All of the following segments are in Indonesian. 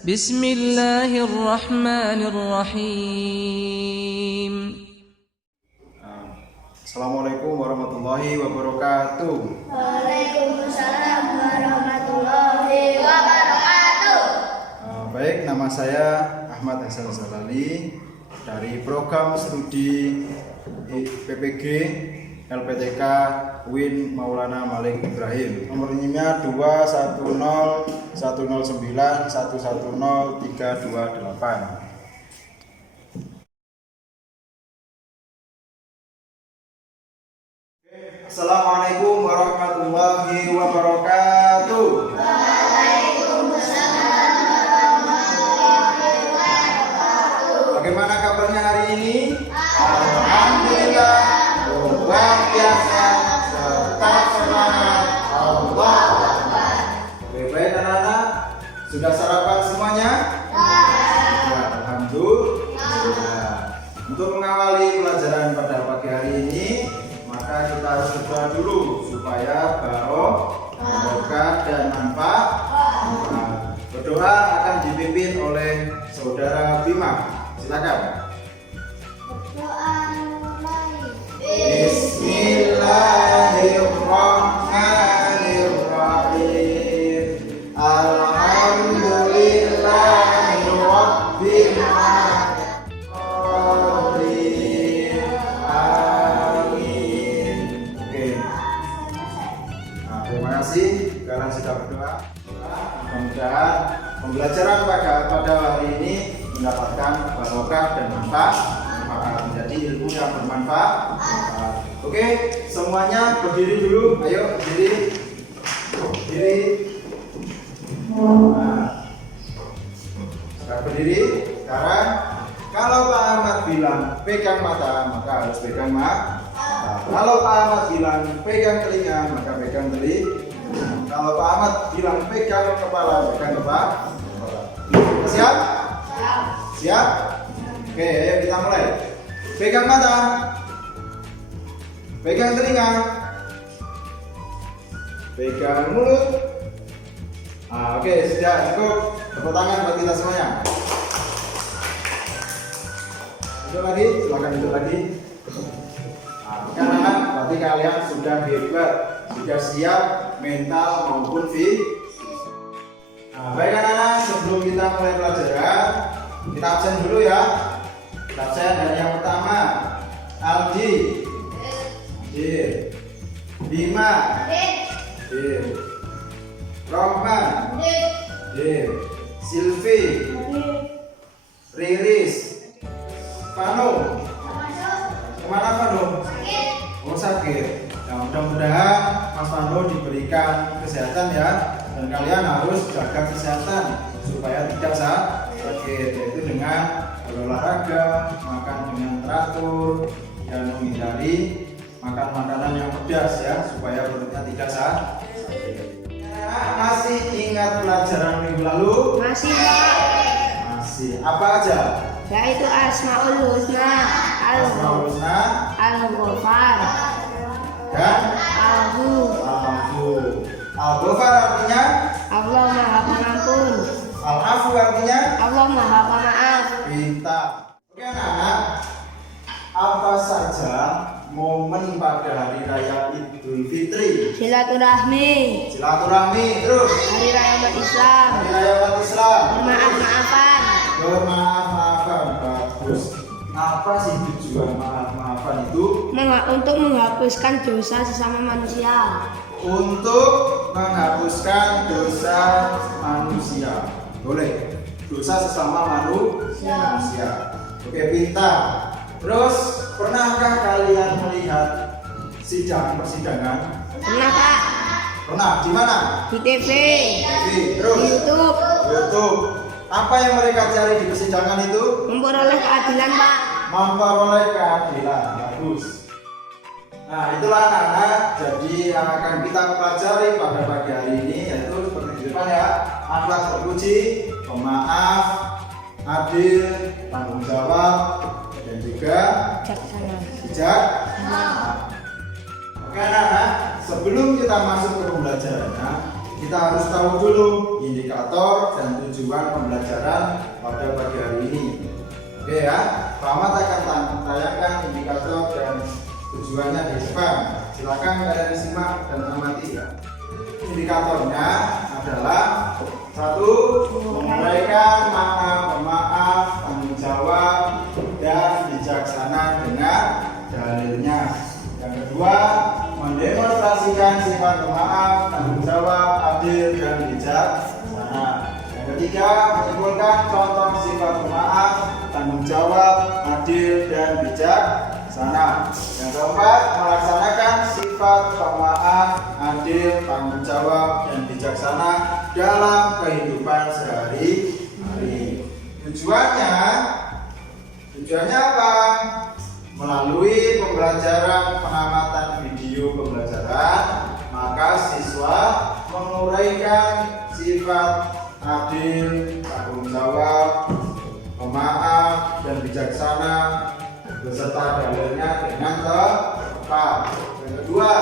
Bismillahirrahmanirrahim. Assalamualaikum warahmatullahi wabarakatuh. Waalaikumsalam warahmatullahi wabarakatuh. Baik, nama saya Ahmad Hasan Zalali dari program studi PPG LPTK UIN Maulana Malik Ibrahim. Nomor NIM-nya 21011010328. Assalamualaikum warahmatullahi wabarakatuh. Waalaikumsalam warahmatullahi wabarakatuh. Bagaimana kabarnya hari ini? Alhamdulillah, luar biasa, tetap semangat. Allah Akbar. Baik anak-anak, sudah sarapan semuanya? Ya, alhamdulillah. Untuk mengawali pelajaran pada pagi hari ini, maka kita harus berdoa dulu supaya barokah dan manfaat. Berdoa akan dipimpin oleh Saudara Bima. Silakan. Doa mulai. Bismillahirrahmanirrahim. Alhamdulillahirabbil alamin. Amin. Oke. Nah, terima kasih karena sudah berdoa. Mudah-mudahan pembelajaran pada hari ini mendapatkan barokah dan manfaat, menjadi ilmu yang bermanfaat. Oke, semuanya berdiri dulu. Ayo berdiri. Berdiri. Nah, sekarang berdiri. Sekarang kalau Pak Ahmad bilang pegang mata, maka harus pegang mata. Kalau Pak Ahmad bilang pegang telinga, maka pegang telinga. Kalau Pak Ahmad bilang pegang kepala, pegang kepala. Siap? Siap? Oke, ayo kita mulai. Pegang mata. Pegang telinga. Pegang mulut. Oke, sudah cukup. Tepuk tangan buat kita semuanya. Duduk lagi, silakan duduk lagi. Anak-anak, berarti kalian sudah hebat, sudah siap mental maupun fisik. Baik anak-anak, sebelum kita mulai pelajaran, kita absen dulu ya. Kita absen dari yang pertama, Aldi, Bima, Rohman, Silvi, Riris, Pano. Kemana Pano? Oh, sakit. Nah, mudah-mudahan Mas Pano diberikan kesehatan ya, dan kalian harus jaga kesehatan supaya tidak sakit, yaitu dengan berolahraga, makan dengan teratur, dan menghindari makan makanan yang pedas ya, supaya perutnya tidak sakit. Masih ingat pelajaran minggu lalu? Masih, Pak. Masih. Apa aja? Yaitu Asmaul Husna, Asmaul Husna, Al-Ghafar, dan Al-Hu. Al-Ghafar artinya Allah Maha Pengampun. Al-Afu artinya Allah Maha Pemaaf. pintar. Oke anak-anak, apa saja momen pada hari raya Idul Fitri? Silaturahmi, Terus hari raya umat Islam, hari raya umat Islam, bermaaf-maafan, bermaaf-maafan. Bagus. Apa sih tujuan maaf-maafan itu? untuk menghapuskan dosa sesama manusia. Untuk menghapuskan dosa manusia. Boleh. Dosa sesama manusia. Oke, pintar. Terus, pernahkah kalian melihat persidangan? Pernah, Pak? Pernah. Di mana? Di TV, Terus di YouTube, YouTube. Apa yang mereka cari di persidangan itu? memperoleh keadilan, Pak. Memperoleh keadilan. Bagus. Nah, itulah anak-anak. Jadi yang akan kita pelajari pada pagi hari ini yaitu seperti di depan ya, akhlak terpuji, pemaaf, adil, tanggung jawab, dan juga bijak. Oke anak-anak, sebelum kita masuk ke pembelajarannya, kita harus tahu dulu indikator dan tujuan pembelajaran pada pagi hari ini. Oke ya, Pak Ahmad akan tayangkan indikator dan tujuannya di depan. Silakan kalian simak dan amati ya. Indikatornya adalah satu, menguraikan makna pemaaf, tanggung jawab, dan bijaksana dengan dalilnya. Yang kedua, mendemonstrasikan sifat pemaaf, tanggung jawab, adil, dan bijaksana. Yang ketiga, menyimpulkan contoh sifat pemaaf, tanggung jawab, adil, dan bijaksana. Yang keempat, melaksanakan sifat pemaaf, adil, tanggung jawab, dan bijaksana dalam kehidupan sehari-hari. Tujuannya apa? Melalui pembelajaran pengamatan video pembelajaran, maka siswa menguraikan sifat adil, tanggung jawab, pemaaf, dan bijaksana beserta dalilnya dengan tepat. Yang kedua,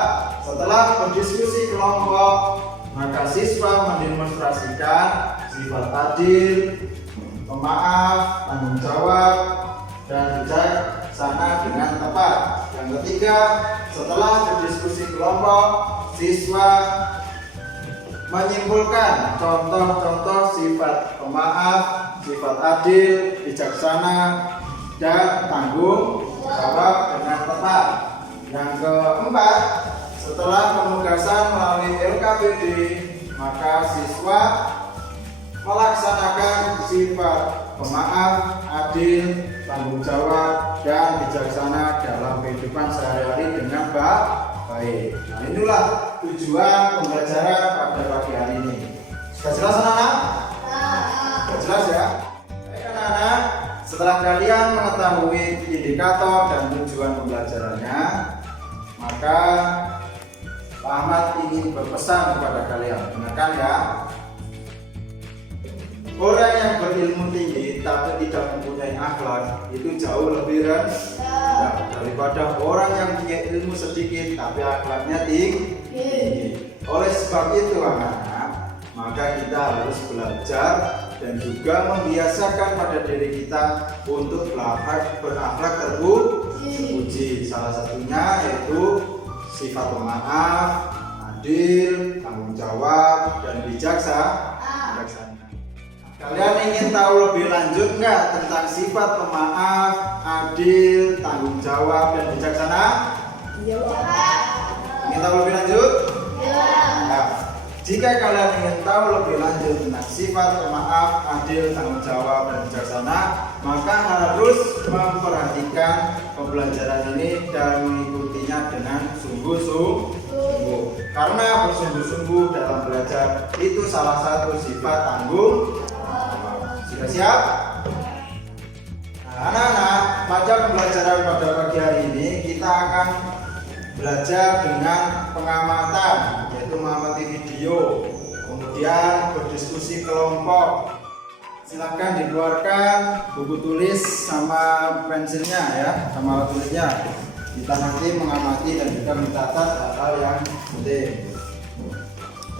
setelah berdiskusi kelompok, maka siswa mendemonstrasikan sifat adil, pemaaf, tanggung jawab, dan bijaksana dengan tepat. Yang ketiga, setelah berdiskusi kelompok, siswa menyimpulkan contoh-contoh sifat pemaaf, sifat adil, bijaksana, dan tanggung jawab dengan tepat. Yang keempat, setelah penugasan melalui LKPD, maka siswa melaksanakan sifat pemaaf, adil, tanggung jawab, dan bijaksana dalam kehidupan sehari-hari dengan baik. Nah, inilah tujuan pembelajaran pada pagi hari ini. Sudah jelas anak-anak? Sudah jelas ya? Baik anak-anak, setelah kalian mengetahui indikator dan tujuan pembelajarannya, maka Pak Ahmad ingin berpesan kepada kalian. Dengarkan ya. Orang yang berilmu tinggi tapi tidak mempunyai akhlak itu jauh lebih rendah daripada orang yang punya ilmu sedikit tapi akhlaknya tinggi. Oleh sebab itu anak-anak, maka kita harus belajar dan juga membiasakan pada diri kita untuk berakhlak terpuji. Salah satunya yaitu sifat pemaaf, adil, tanggung jawab, dan bijaksana. Kalian ingin tahu lebih lanjut nggak tentang sifat pemaaf, adil, tanggung jawab, dan bijaksana? Iya. Ingin tahu lebih lanjut? Iya. Nah, jika kalian ingin tahu lebih lanjut tentang sifat pemaaf, adil, tanggung jawab, dan bijaksana, maka harus memperhatikan pembelajaran ini dan mengikutinya dengan sungguh-sungguh. Karena bersungguh-sungguh dalam belajar itu salah satu sifat tanggung. Sudah siap? Nah, anak-anak, pada pembelajaran pada pagi hari ini kita akan belajar dengan pengamatan, yaitu mengamati video, kemudian berdiskusi kelompok. Silahkan dikeluarkan buku tulis sama pensilnya ya, sama alat tulisnya. Kita nanti mengamati dan juga mencatat hal-hal yang penting.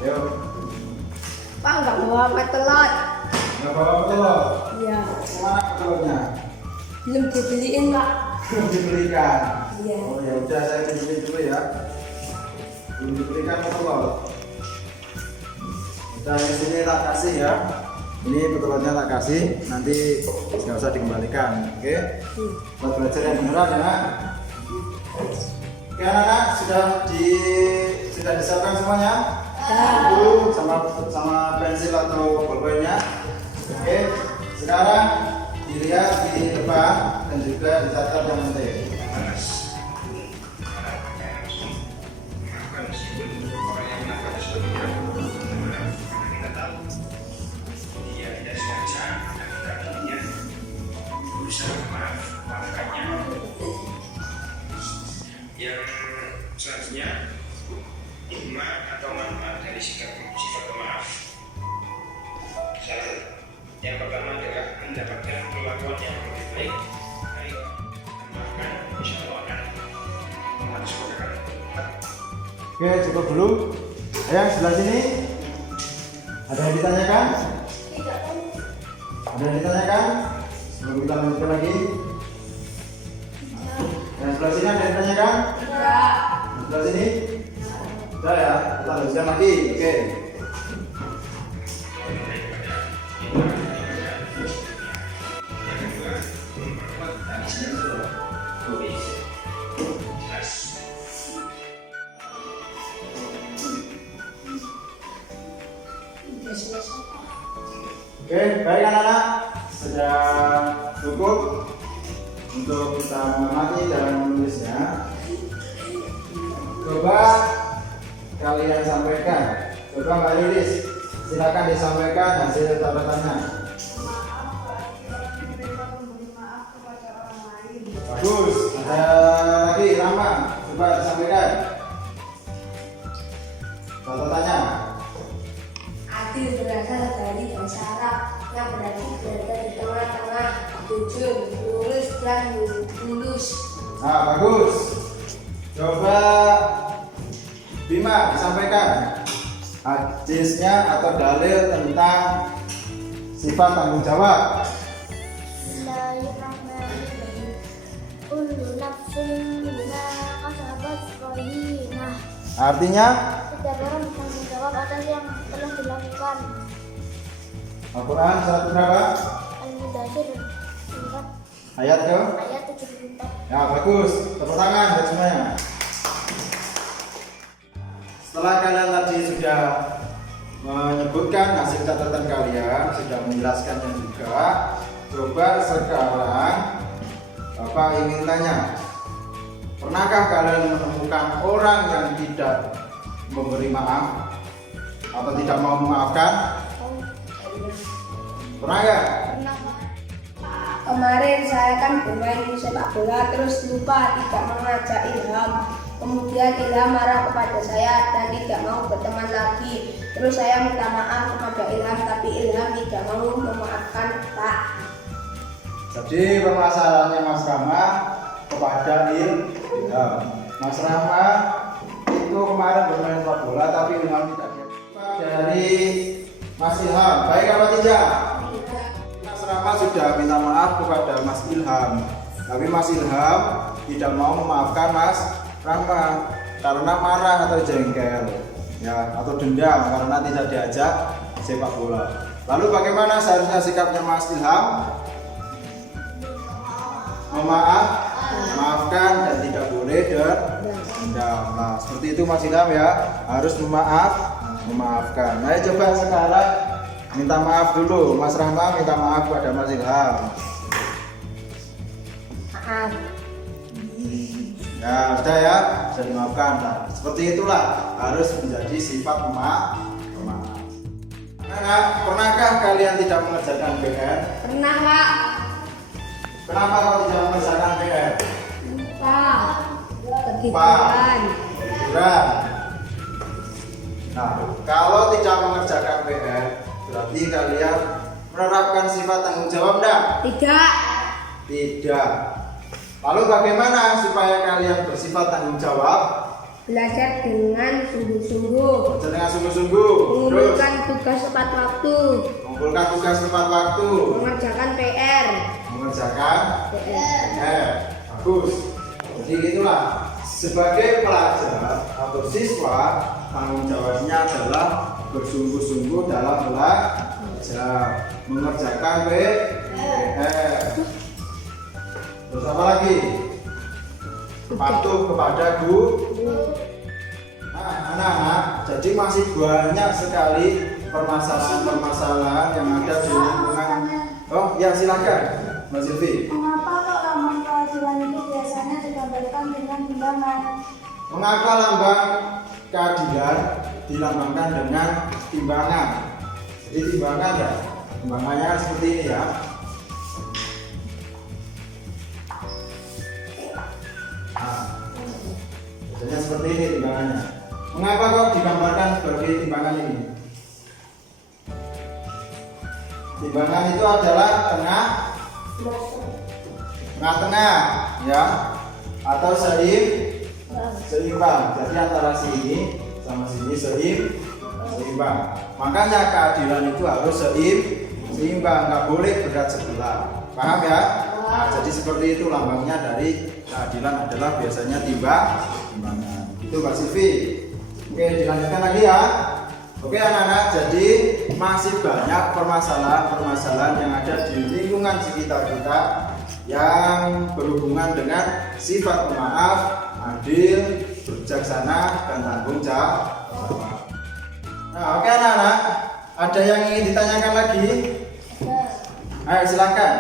Ayo. Pak nggak bawa petelot. Nggak bawa telur? Iya. Mana telurnya? Belum dibeliin Pak. Belum dibelikan. Iya. Oh ya udah, saya pinjemin dulu ya. Belum dibelikan telur. Udah, di sini tak kasih ya. Ini petelurnya tak kasih, nanti nggak usah dikembalikan, oke? Buat belajar yang beneran ya. Oke anak-anak, sudah disiapkan semuanya? Buku sama pensil atau bolpennya. Oke, sekarang dilihat di depan dan juga dicatat yang penting. Yang selanjutnya, hikmah atau manfaat dari sifat pemaaf. Yang pertama adalah mendapatkan perlakuan yang lebih baik dari memaafkan, insya Allah akan Oke, cukup dulu. Ayo sebelah sini. yang ditanyakan? Ada yang ditanyakan? Sebelum kita lanjutkan lagi. Yang sebelah sini ada yang ditanyakan? Tidak. Sebelah sini? Sudah ya, kita lanjutkan lagi. Oke. Oke, baik anak-anak, sudah cukup untuk kita mengamati dan menulisnya. Coba kalian sampaikan. Coba Mbak Lilis, silakan disampaikan hasil catatannya. Bagus. Ada lagi Rama, coba disampaikan catatannya. Adil berasal dari bahasa Arab yang berarti berada di tengah-tengah, jujur, lurus, dan mulus. Nah, bagus. Coba Bima disampaikan hadisnya atau dalil tentang sifat tanggung jawab. Bismillahirrahmanirrahim. Kullu nafsin bima kasabat rahinah. Artinya Setiap orang bertanggung jawab atas yang telah dilakukan. Al-Quran surat berapa? Al-Mudaththir surat Ayat ke? ayat 74. Ya, bagus. Tepuk tangan buat semuanya. Setelah kalian tadi sudah menyebutkan hasil catatan kalian, sudah menjelaskannya juga, coba sekarang Bapak ingin tanya, pernahkah kalian menemukan orang yang tidak memberi maaf atau tidak mau memaafkan? Pernah nggak? Kemarin saya kan bermain sepak bola terus lupa tidak mengajak Ilham. Kemudian Ilham marah kepada saya dan tidak mau berteman lagi. Terus saya minta maaf kepada Ilham tapi Ilham tidak mau memaafkan Pak. Jadi permasalahannya Mas Rama kepada Ilham. Mas Rama itu kemarin bermain sepak bola tapi Ilham tidak dari Mas Ilham. Baik apa tidak? Mas Rama sudah minta maaf kepada Mas Ilham, tapi Mas Ilham tidak mau memaafkan Mas Rama karena marah atau jengkel, ya, atau dendam karena tidak diajak sepak bola. Lalu bagaimana seharusnya sikapnya Mas Ilham? Memaafkan dan tidak boleh dendam. Nah, seperti itu Mas Ilham ya, harus memaafkan. Nah, coba sekarang minta maaf dulu. Mas Rahma minta maaf kepada Mas Ilham. Maaf. Ya, sudah ya, sudah dimaafkan. Nah, seperti itulah harus menjadi sifat pemaaf. Nah, pernahkah kalian tidak mengerjakan PR? Pernah Pak? Kenapa kau tidak mengerjakan PR? Pak. Ketiduran. Tiduran. Nah, kalau tidak mengerjakan PR, berarti kalian menerapkan sifat tanggung jawab enggak? Tidak. Tidak. Lalu bagaimana supaya kalian bersifat tanggung jawab? Belajar dengan sungguh-sungguh. Belajar dengan sungguh-sungguh. Terus Mengumpulkan tugas tepat waktu. mengumpulkan tugas tepat waktu. Mengerjakan PR. Mengerjakan PR. Bagus. Jadi itulah sebagai pelajar atau siswa tanggung jawabnya adalah bersungguh-sungguh dalam belajar, mengerjakan PR. Terus apa lagi? Patuh kepada guru. Nah, anak-anak, jadi masih banyak sekali permasalahan-permasalahan yang ada di lingkungan. Oh, ya silakan, Mbak Silvi. Mengapa kok lambang keadilan itu biasanya digambarkan dengan timbangan? Mengapa lambang keadilan dilambangkan dengan timbangan? Jadi timbangan ya, timbangannya kan seperti ini ya. Nah, biasanya seperti ini timbangannya. Mengapa kok digambarkan sebagai timbangan ini? Timbangan itu adalah tengah-tengah, ya, atau seimbang. Jadi antara sini sama sini seimbang. seimbang. Makanya keadilan itu harus seimbang, nggak boleh berat sebelah. Paham ya? Nah, jadi seperti itu lambangnya dari keadilan adalah biasanya timbangan. Itu Mbak Silvi. Oke, dilanjutkan lagi ya. Oke anak-anak, jadi masih banyak permasalahan-permasalahan yang ada di lingkungan sekitar kita yang berhubungan dengan sifat pemaaf, adil, bijaksana, dan tanggung jawab. Nah, oke anak-anak, ada yang ingin ditanyakan lagi? Ayo silakan,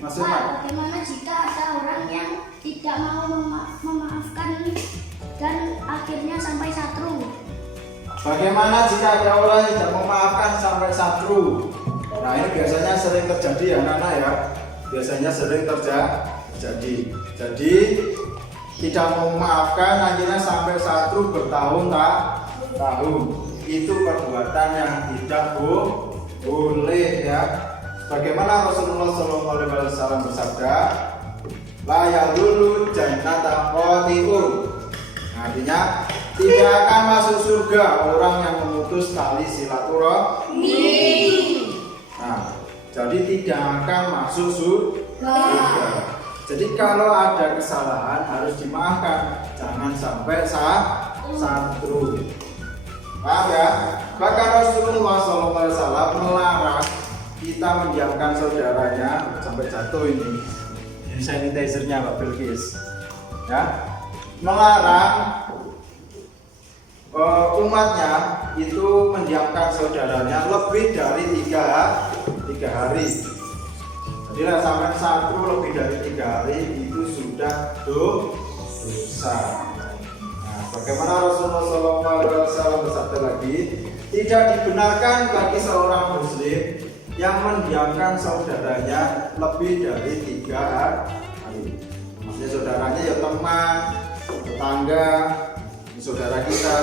Mas Pak, Umar. bagaimana jika ada orang yang tidak mau memaafkan dan akhirnya sampai satru? Bagaimana jika ada orang yang tidak memaafkan sampai satru? Nah ini biasanya sering terjadi ya anak-anak ya. Biasanya sering terjadi. Jadi tidak memaafkan akhirnya sampai satru bertahun-tahun. Itu perbuatan yang tidak boleh ya. Bagaimana Rasulullah SAW bersabda, la yadulu jannata qati'un. Artinya tidak akan masuk surga orang yang memutus tali silaturahmi. Nah, jadi tidak akan masuk surga. Jadi kalau ada kesalahan harus dimaafkan, jangan sampai satru. Paham ya? Bahkan Rasulullah SAW melarang kita mendiamkan saudaranya sampai jatuh ini sanitizernya Pak Bilkis. Ya, melarang umatnya itu mendiamkan saudaranya lebih dari tiga hari. Jadi sampai satu lebih dari 3 hari itu sudah dosa. Nah, bagaimana Rasulullah SAW bersabda lagi, tidak dibenarkan bagi seorang muslim yang mendiamkan saudaranya lebih dari 3 hari. Maksudnya saudaranya ya teman, tetangga, saudara kita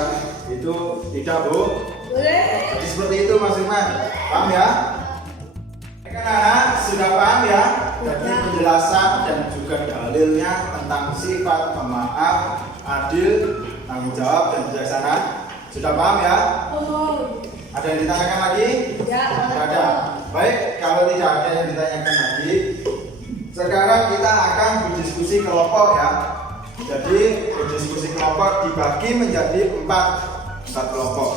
itu tidak boleh. Jadi seperti itu Mas Iman. Paham ya? Anak-anak sudah paham ya? Jadi penjelasan dan juga dalilnya tentang sifat pemaaf, adil, tanggung jawab dan bijaksana. Sudah paham ya? Ada yang ditanyakan lagi? Tidak ada. Baik, kalau tidak ada yang ditanyakan lagi, sekarang kita akan berdiskusi kelompok ya. Jadi berdiskusi kelompok dibagi menjadi 4 kelompok.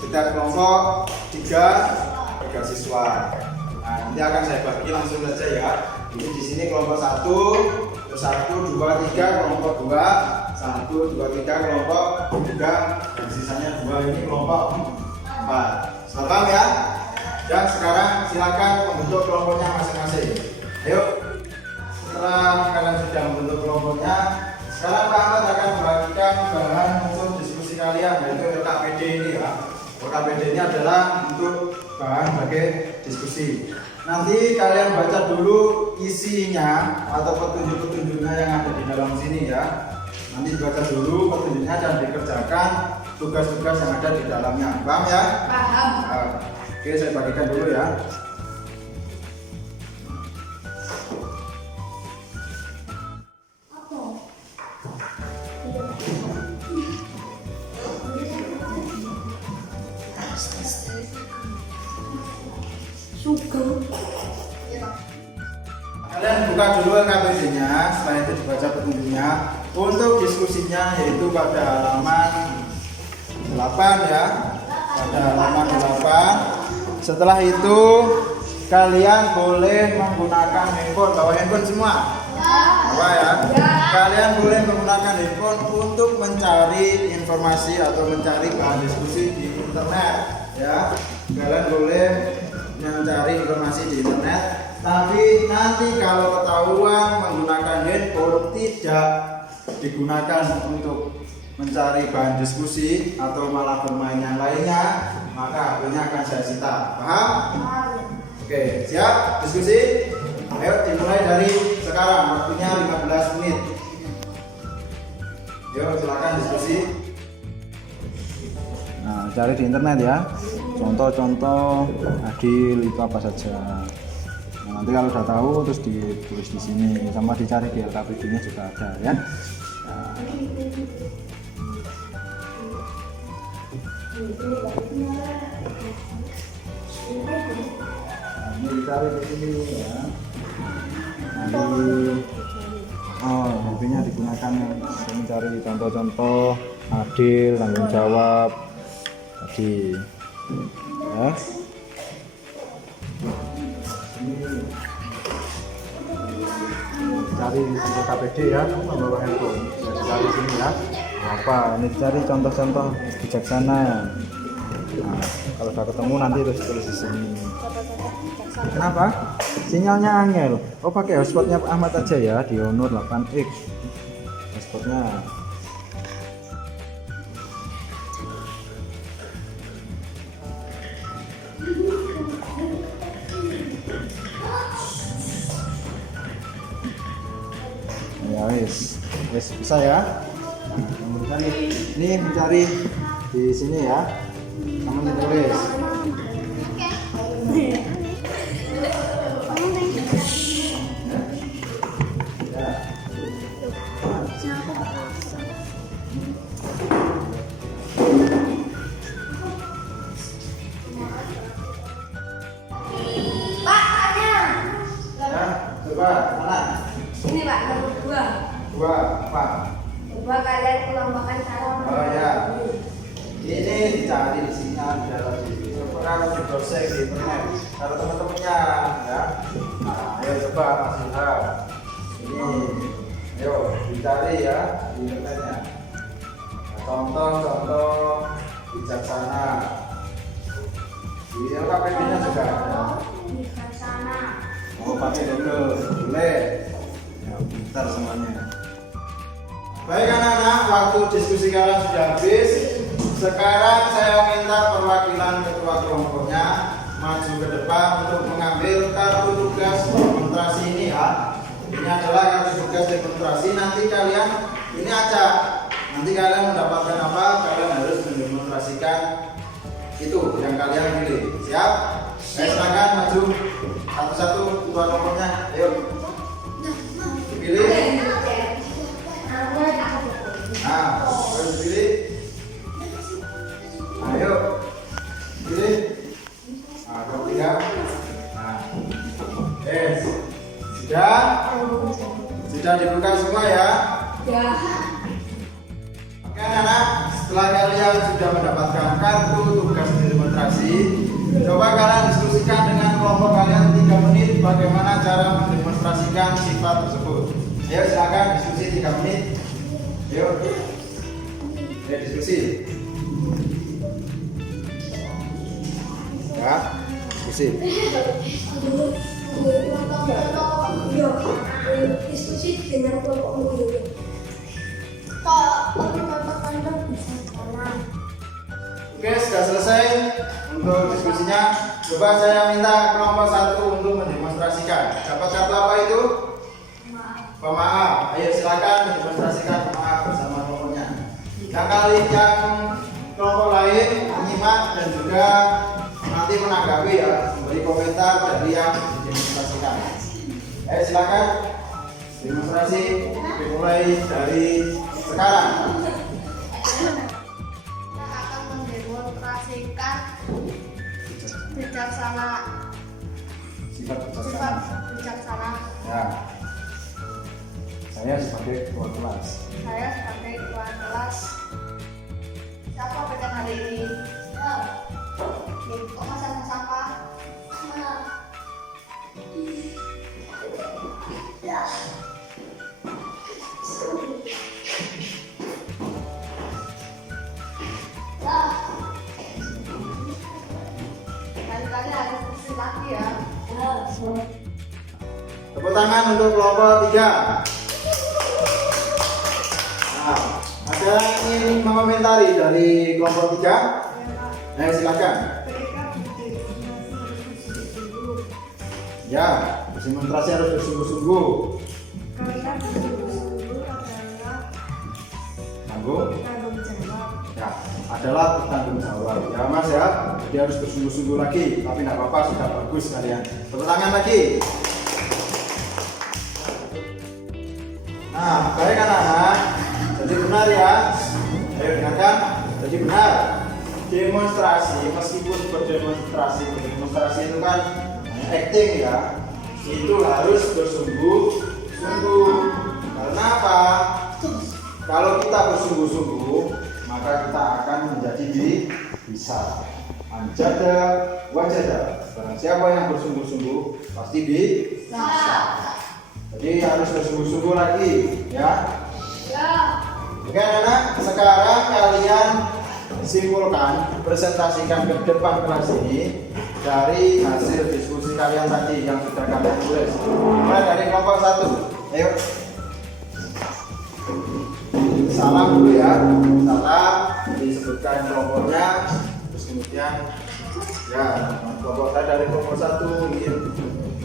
Setiap kelompok 3 siswa. Nah, nanti akan saya bagi langsung saja ya. Jadi di sini kelompok 1, terus 1, 2, 3, kelompok 2, 1, 2, 3, kelompok 3, dan sisanya 2 ini kelompok 4. Sudah paham ya? Dan sekarang silakan membentuk kelompoknya masing-masing. Ayo. Setelah kalian sudah membentuk kelompoknya, sekarang Pak Ahmad akan membagikan bahan untuk diskusi kalian, yaitu LKPD ini ya. LKPD ini adalah untuk bahan sebagai diskusi. Nanti kalian baca dulu isinya atau petunjuk-petunjuknya yang ada di dalam sini ya. Nanti baca dulu petunjuknya dan dikerjakan tugas-tugas yang ada di dalamnya. Paham ya? Paham. Nah, oke, saya bagikan dulu ya. Kalian buka dulu LKPD-nya, setelah itu dibaca petunjuknya. Untuk diskusinya yaitu pada halaman 8 ya. Pada halaman 8. Setelah itu kalian boleh menggunakan handphone. Bawa handphone semua? Bawa ya. Kalian boleh menggunakan handphone untuk mencari informasi atau mencari bahan diskusi di internet ya. Kalian boleh mencari informasi di internet, tapi nanti kalau ketahuan menggunakan handphone tidak digunakan untuk mencari bahan diskusi atau malah bermain yang lainnya, maka HP-nya akan saya sita. Paham? Oke, siap diskusi? Ayo dimulai dari sekarang, waktunya 15 menit. Yuk silakan diskusi. Nah, cari di internet ya. Contoh-contoh adil itu apa saja. Nah, nanti kalau udah tahu terus ditulis di sini, sama dicari di LKPD-nya juga ada ya. Nah. Ini dicari di sini ya. Nanti nantinya digunakan untuk mencari contoh-contoh adil, tanggung jawab tadi ya. Cari untuk KPD ya, membawa handphone bisa dicari sini ya. Apa ini cari contoh-contoh bijaksana. Nah, kalau sudah ketemu nanti terus tulis di sini. Kenapa? Sinyalnya angel. Oh, pakai hotspotnya Ahmad aja ya di Honor 8X. Hotspotnya. Ya wis bisa ya. Nah, mencari ini mencari di sini ya. Kamu tulis. Coba mana? Ini Pak, nomor 2. Dua apa? Coba kalian kelompokkan cara. Oh ya. Ini dicari di sini ada di kalau di browsing di internet. Kalau teman-temannya ya. Nah, ayo coba Mas Ilham. Ini. Ayo dicari ya di internetnya. Contoh-contoh bijaksana. Di KPD-nya juga ada. Bijaksana. Mau pakai Google boleh. Ya, pintar semuanya. Baik anak-anak, waktu diskusi kalian sudah habis. Sekarang saya minta perwakilan ketua kelompoknya maju ke depan untuk mengambil kartu tugas demonstrasi ini ya. Ini adalah kartu tugas demonstrasi. Nanti kalian ini aja. Nanti kalian mendapatkan apa? Kalian harus mendemonstrasikan itu yang kalian pilih. Siap? Saya silakan maju satu-satu ketua kelompoknya. Ayo. Pilih. Nah, harus pilih. Ayo. Pilih. Nah, kalau tidak. Nah. Sudah dibuka semua ya? Ya. Oke anak, setelah kalian sudah mendapatkan kartu tugas demonstrasi, coba kalian diskusikan dengan kelompok kalian 3 menit bagaimana cara mendemonstrasikan sifat tersebut. Ayo silakan diskusi 3 menit. Ayo diskusi. Ya, diskusi. Diskusi dengan kelompokmu. Oke, sudah selesai untuk diskusinya. Coba saya minta kelompok 1 untuk mendemonstrasikan. Dapat kartu apa itu? Pemaaf. Ayo silakan mendemonstrasikan pemaaf bersama kelompoknya. Yang kelompok lain menyimak dan juga nanti menanggapi ya, memberi komentar dari yang didemonstrasikan. Ayo silakan demonstrasi dimulai dari sekarang. Kita akan mendemonstrasikan bijaksana. Sifat Sifat bijaksana. bijaksana. Ya. Saya sebagai ketua kelas. Saya sebagai ketua kelas. Siapa pegang hari ini? Kok masalah sampah? Kali-kali harus bersih lagi ya. Tepuk tangan untuk kelompok 3. Nah, ada yang ingin mengomentari dari kelompok 3? Ayo silakan. Ya, demonstrasi harus bersungguh-sungguh. Tanggung? Ya, adalah tanggung jawab. Ya Mas ya, jadi harus bersungguh-sungguh lagi. Tapi nggak apa-apa, sudah bagus kalian. Tepuk tangan lagi. Nah, baik anak-anak. Jadi benar ya. Ayo dengarkan. Jadi benar. demonstrasi, meskipun berdemonstrasi itu kan acting ya, itu harus bersungguh-sungguh. Karena apa? Kalau kita bersungguh-sungguh, maka kita akan menjadi bisa. Anjada wajada. Barang siapa yang bersungguh-sungguh pasti bisa. Jadi harus bersungguh-sungguh lagi, ya. Oke anak, sekarang kalian simpulkan, presentasikan ke depan kelas ini dari hasil diskusi kalian tadi yang sudah kalian tulis. Mulai dari kelompok 1. Ayo. Salam dulu ya. Salam, disebutkan kelompoknya, terus kemudian ya kelompok saya dari kelompok 1 ingin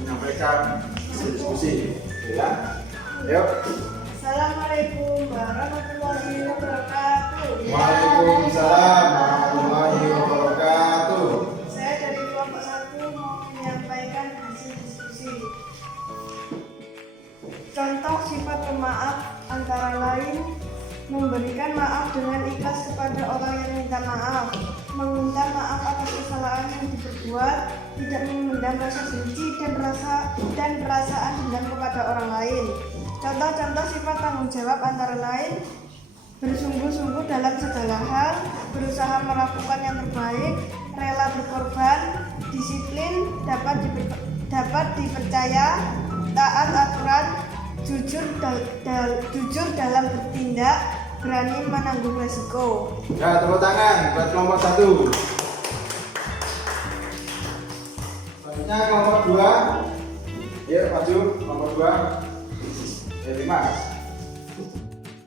menyampaikan hasil diskusi, ya. Ayo. Assalamualaikum warahmatullahi wabarakatuh. Waalaikumsalam warahmatullahi wabarakatuh. Saya dari kelompok 1 mau menyampaikan hasil diskusi. Contoh sifat pemaaf antara lain memberikan maaf dengan ikhlas kepada orang yang minta maaf, meminta maaf atas kesalahan yang diperbuat, tidak memendam rasa benci dan perasaan dendam kepada orang lain. Contoh-contoh sifat tanggung jawab antara lain bersungguh-sungguh dalam segala hal, berusaha melakukan yang terbaik, rela berkorban, disiplin, dapat dipercaya, taat aturan, jujur dalam bertindak, berani menanggung resiko. Ya, tepuk tangan buat kelompok 1. Selanjutnya kelompok 2. Ya, maju kelompok 2. Jadi Mas.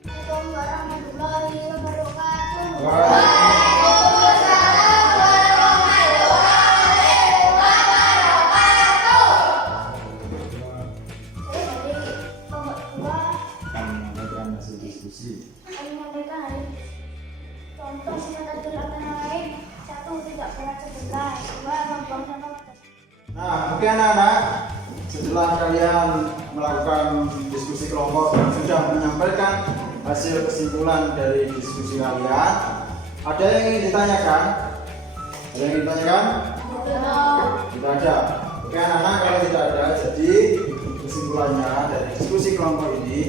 Assalamualaikum warahmatullahi wabarakatuh. Waalaikumsalam Saya dari kelompok 2 menyampaikan hasil diskusi. menyampaikan hal contoh sifat atur antara lain: 1. Tidak pernah sebentar, 2. Membuang sampah. Nah, oke anak-anak, setelah kalian melakukan diskusi kelompok dan sudah menyampaikan hasil kesimpulan dari diskusi kalian, ada yang ingin ditanyakan? Ada yang ingin ditanyakan? Tidak ada. Oke anak-anak, kalau tidak ada, jadi kesimpulannya dari diskusi kelompok ini,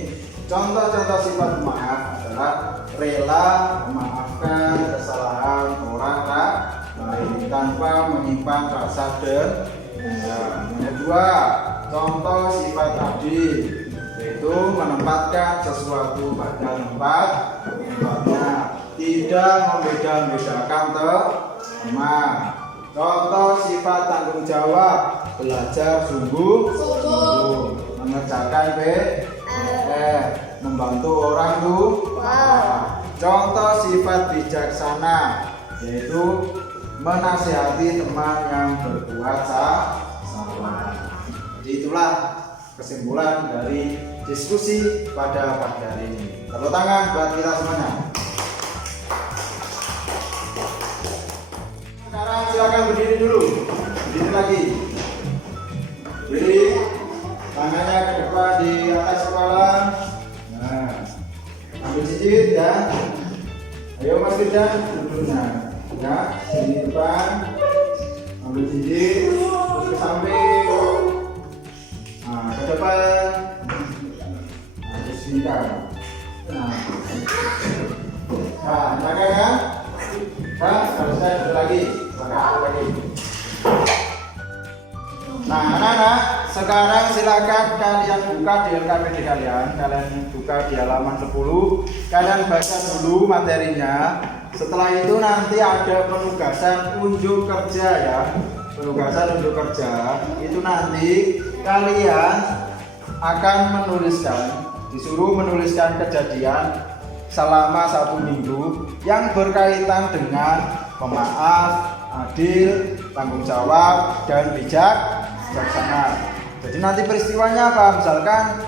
contoh-contoh sifat pemaaf adalah rela memaafkan kesalahan orang lain tanpa menyimpan rasa dendam. Yang kedua, contoh sifat adil, yaitu menempatkan sesuatu pada tempatnya, tidak membeda-bedakan teman. Contoh sifat tanggung jawab, belajar sungguh-sungguh, mengerjakan PR, membantu orang tua. Contoh sifat bijaksana, yaitu menasihati teman yang berbuat salah. Jadi itulah kesimpulan dari diskusi pada pagi hari ini. Tepuk tangan buat kita semuanya. Sekarang silakan berdiri dulu. Berdiri lagi. Berdiri. Tangannya ke depan di atas kepala. Nah, ambil cicit ya. Ayo Mas Firdan, duduknya. Ya, di depan. Ambil cicit, terus ke samping. Nah, ke depan. Nah, terus sini kan. Nah, jaga kan? Kan, harusnya duduk lagi. Lagi. Nah, anak-anak, sekarang silakan kalian buka di LKPD kalian. Kalian buka di halaman 10. Kalian baca dulu materinya. Setelah itu nanti ada penugasan unjuk kerja ya. Penugasan unjuk kerja itu nanti kalian akan disuruh menuliskan kejadian selama 1 minggu yang berkaitan dengan pemaaf, adil, tanggung jawab, dan bijaksana. Jadi nanti peristiwanya apa? Misalkan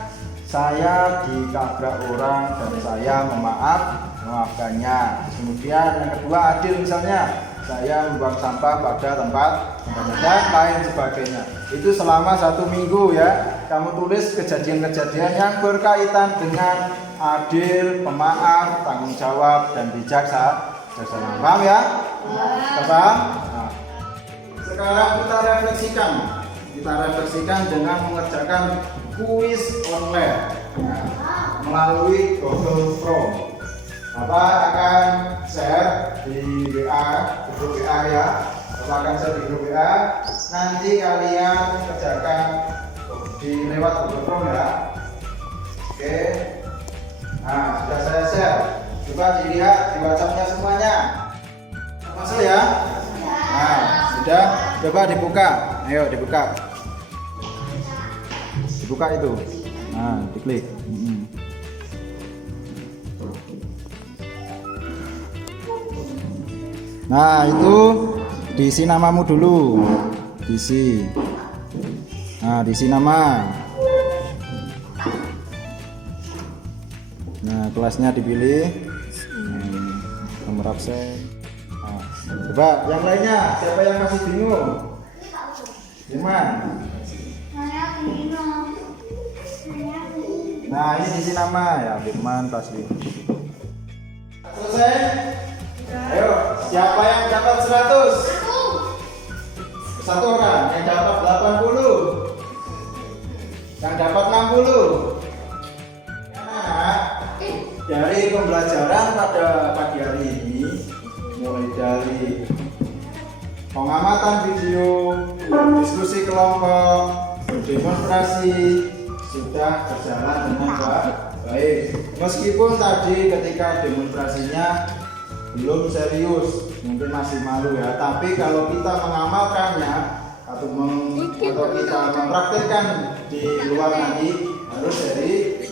saya ditabrak orang dan saya memaafkannya. Kemudian yang kedua adil, misalnya saya membuang sampah pada tempat dan lain sebagainya. Itu selama 1 minggu ya. Kamu tulis kejadian-kejadian yang berkaitan dengan adil, pemaaf, tanggung jawab, dan bijaksana. Salam. Paham ya? Paham? Nah, sekarang kita refleksikan dengan mengerjakan kuis online melalui Google Chrome. Bapak akan share di WA, grup WA ya. Bapak akan share di grup WA. Nanti kalian kerjakan di lewat Google Chrome ya. Oke. Nah, sudah saya share. Coba dilihat di WhatsApp-nya semuanya. Masuk ya? Nah, sudah. Coba dibuka. Ayo dibuka. Dibuka itu. Nah, diklik. Nah, itu diisi namamu dulu. Diisi. Nah, diisi nama. Nah, kelasnya dipilih. Nomor absen. Nah, coba yang lainnya, siapa yang masih bingung? Firman. Nah, ini diisi nama ya, Firman pasti. Selesai? Ayo, siapa yang dapat 100? Satu orang. Yang dapat 80? Yang dapat 60? Nah, dari pembelajaran pada pagi hari ini, mulai dari pengamatan video, diskusi kelompok, demonstrasi sudah berjalan dengan baik. Meskipun tadi ketika demonstrasinya belum serius, mungkin masih malu ya. Tapi kalau kita mengamalkannya atau kita mempraktikkan di luar nanti harus serius.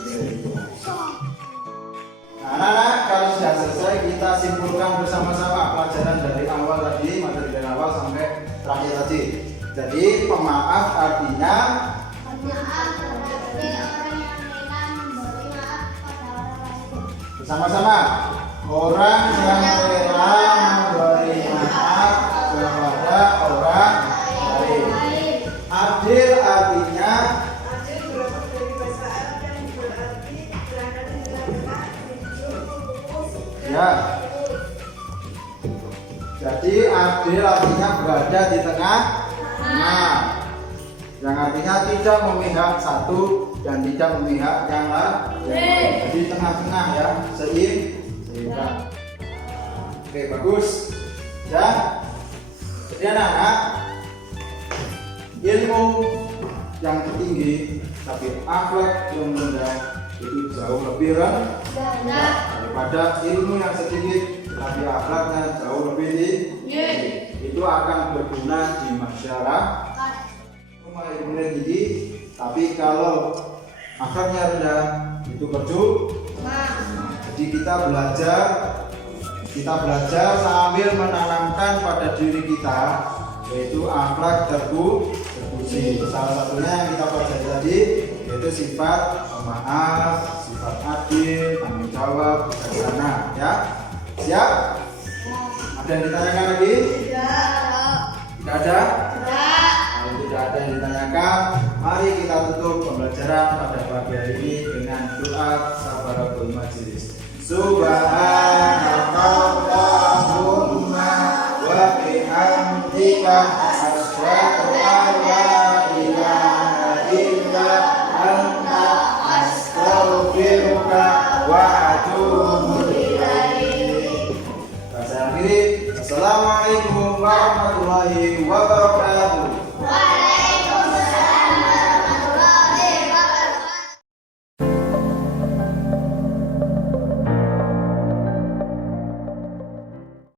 Nah, anak-anak, kalau sudah selesai kita simpulkan bersama-sama pelajaran dari awal tadi, materi dari awal sampai terakhir tadi. Jadi pemaaf artinya bersama-sama orang yang rela memberi maaf kepada orang lain. Adil artinya ya. Jadi adil artinya berada di tengah-tengah. Yang artinya tidak memihak satu dan tidak memihak yang lain. Jadi tengah-tengah ya, seimbang. Oke, bagus. Ya. Jadi anak-anak, ilmu yang tinggi tapi akhlak yang rendah itu jauh lebih rendah daripada ilmu yang sedikit tapi akhlaknya jauh lebih tinggi. Itu akan berguna di masyarakat. Ilmu tinggi tapi kalau akhlaknya rendah itu percuma. Jadi kita belajar sambil menanamkan pada diri kita yaitu akhlak terpuji. Salah satunya yang kita pelajari tadi yaitu sifat pemaaf, sifat adil, tanggung jawab, bijaksana. Ya, siap? Ada yang ditanyakan lagi? Tidak ada? Kalau tidak ada yang ditanyakan, mari kita tutup pembelajaran pada pagi hari ini dengan doa kafaratul majelis. Subhanakallahumma wa bihamdika asyhadu an la ilaha illa anta astaghfiruka wa atubu ilaik. Assalamualaikum warahmatullahi wabarakatuh.